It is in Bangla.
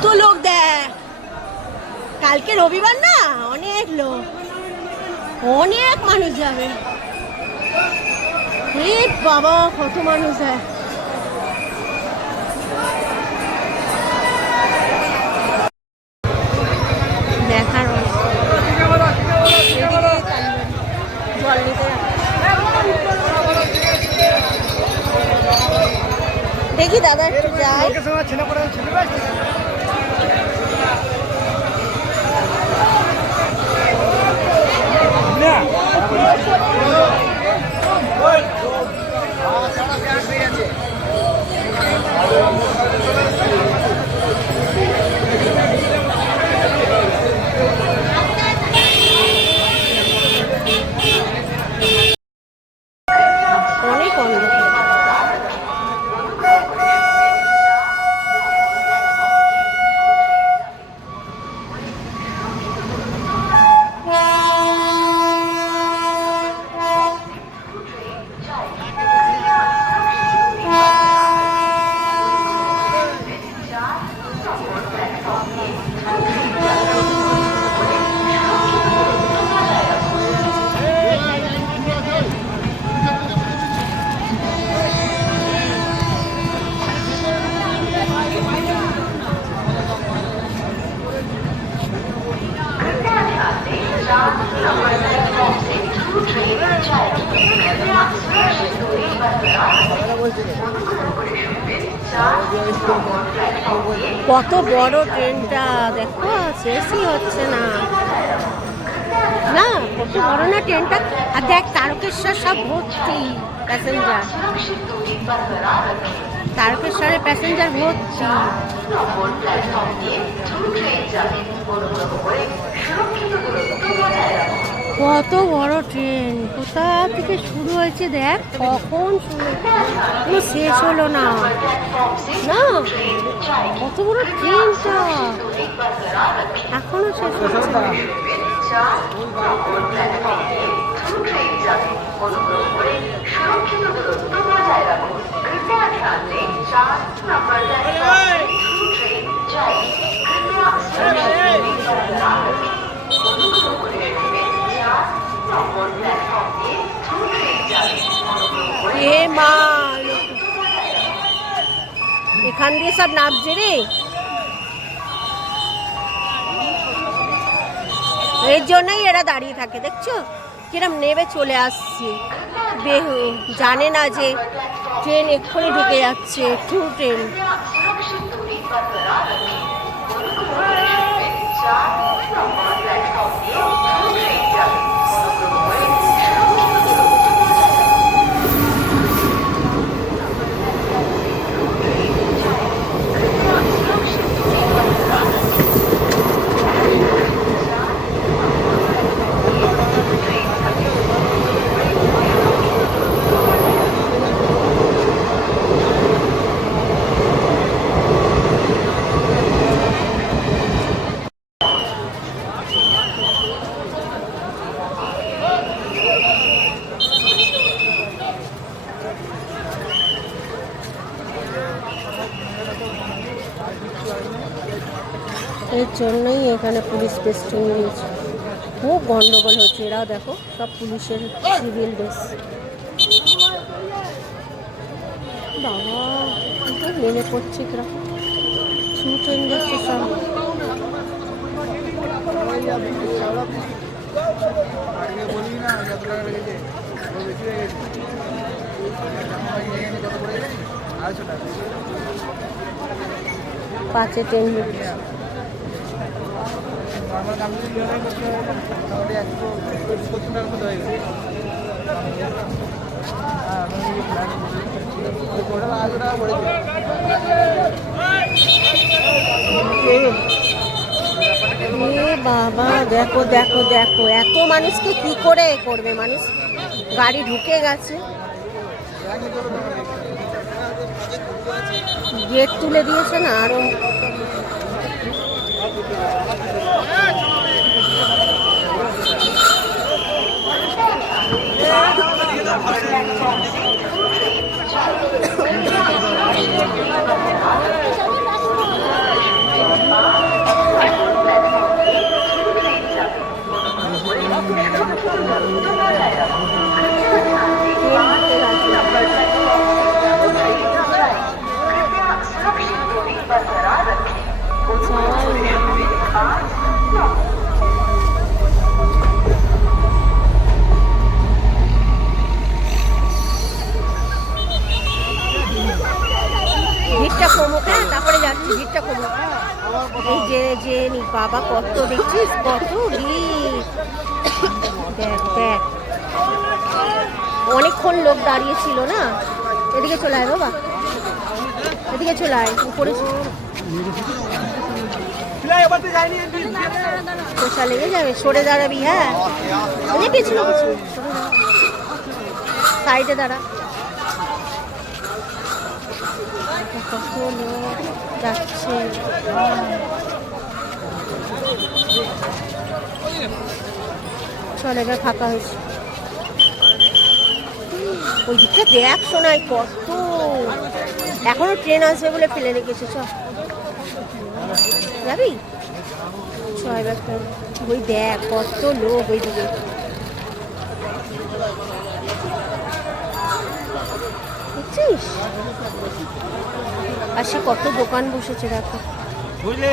কত লোক দেখ, কালকে রবিবার না, অনেক লোক, অনেক মানুষ যাবে। বাবা কত মানুষ যায়। দেখার জল নিতে দেখি দাদা একটু যাই। অনেক অনেক কত বড় ট্রেনটা দেখো, শেষই হচ্ছে না। না কত বড় না ট্রেনটা। আর দেখ তারকেশ্বর সব ভর্তি প্যাসেঞ্জার, তারকেশ্বরের প্যাসেঞ্জার ভর্তি। কত বড় ট্রেন, কোথা থেকে শুরু হয়েছে দেখ, কখন শুরু, কোনো শেষ হলো না। না কত বড় ট্রেনটা, এখনো শেষ হচ্ছে না। এখান দিয়ে সব নামছে রে, এর জন্যই এরা দাঁড়িয়ে থাকে। দেখছো কিরম নেবে চলে আসছে, জানে না যে ট্রেন এক্ষুনি ঢুকে যাচ্ছে, ট্রু ট্রেন। এর জন্যই এখানে পুলিশ পেস্টিং দিয়েছে, খুব গন্ডগোল হচ্ছে। এরাও দেখো সব পুলিশের সিভিল ড্রেস। বাবা নেমে পড়ছে কিরকম, থ্রু ট্রেন যাচ্ছে সব। পাঁচে ট্রেন হচ্ছে। বাবা দেখো দেখো দেখো, এত মানুষকে কি করে করবে মানুষ, গাড়ি ঢুকে গেছে, গেট তুলে দিয়েছে না আরো। ভিড়টা কমে। এই যে নি বাবা, কত দেখছিস, কত ভিড়। দেখ দেখ, অনেকক্ষণ লোক দাঁড়িয়ে ছিল না। এদিকে চলে আয় বাবা, এদিকে চলে আয়, উপরে পোষা লেগে যাবে। সরে দাঁড়াবি, হ্যাঁ পেছনে পেছনে সাইডে দাঁড়া। কত লোক যাচ্ছে। চল, এবার ফাঁকা হয়েছে। ওই দিকটা দেখ শোনায় কত, এখনো ট্রেন আসবে বলে ফেলে রেখেছে। চ যাবি, চ এবার। ওই দেখ কত লোক ওই দিকে। দেখছিস আর সে কত দোকান বসেছে দেখো, বুঝলে।